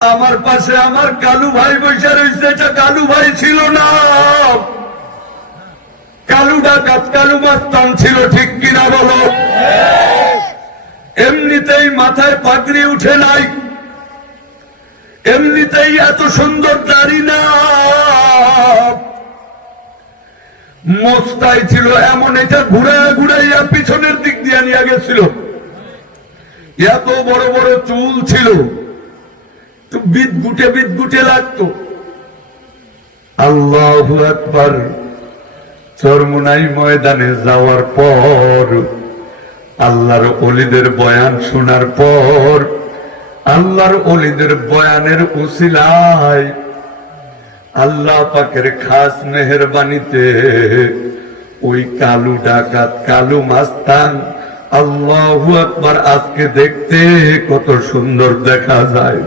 আমার পাশে আমার কালু ভাই বসে রয়েছে, এটা কালু ভাই ছিল না, কালু ডাকাত, কালু মাস্তান ছিল, ঠিক কিনা বলো? এমনিতেই মাথায় পাগড়ি উঠে নাই, এমনিতেই এত সুন্দর দাড়ি না, মোস্তাই ছিল এমন, এটা ঘুরাইয়া পিছনের দিক দিয়ে নিয়ে গেছিল, এত বড় বড় চুল ছিল, বিদগুটে লাগতো। আল্লাহু আকবার। চরমোনাই ময়দানে যাওয়ার পর, আল্লাহর ওলিদের বয়ান শোনার পর, আল্লাহর ওলিদের বয়ানের উসিলায় আল্লাহ পাকের খাস মেহেরবানিতে ওই কালু ডাকাত, কালু মাস্তান, আল্লাহু আকবার, আজকে দেখতে কত সুন্দর দেখা যায়।